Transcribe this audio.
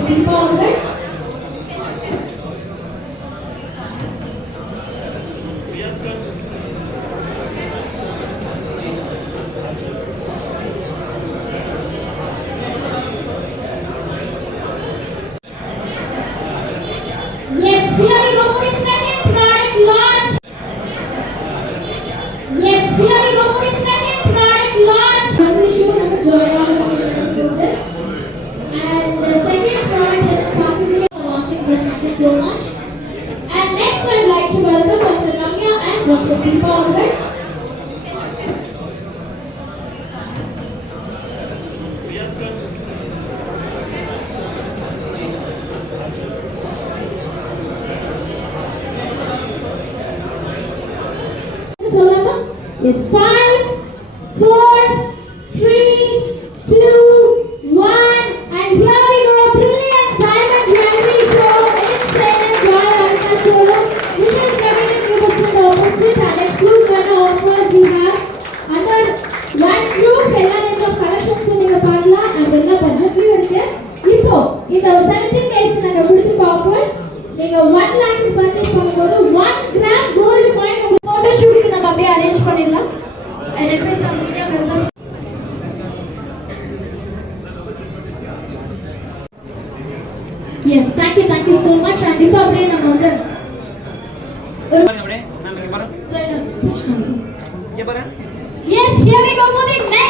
Dr. Deepa அவர்கள். Yes, here we go for the second product launch. Yes, here we go for the second product launch. One show number Joya and the second product is a particular launching this. Thank you so much. And next I'd like to welcome Dr. Ramya and Dr. Deepa அவர்கள். Yes, 5, 4, 3, 2, 1, and here we go. Brilliant diamond jewelry show in Royal Alta showroom, which is located in the opposite and exclusive offers we have under one roof. எல்லா range of collections நீங்க பார்க்கலாம் and எல்லா பட்ஜெட்லயும் இருக்கு. இப்போ இந்த 17 days நாங்க கொடுத்திருக்க offer நீங்க 1 lakh பர்ச்சேஸ் பண்ணும்போது 1 gram gold coin photo shoot க்கு நம்ம அப்படியே அரேஞ்ச் பண்ணிடலாம். I request our media members. Yes, thank you so much. And இப்போ அப்படியே நம்ம வந்து Yes, here we go for the next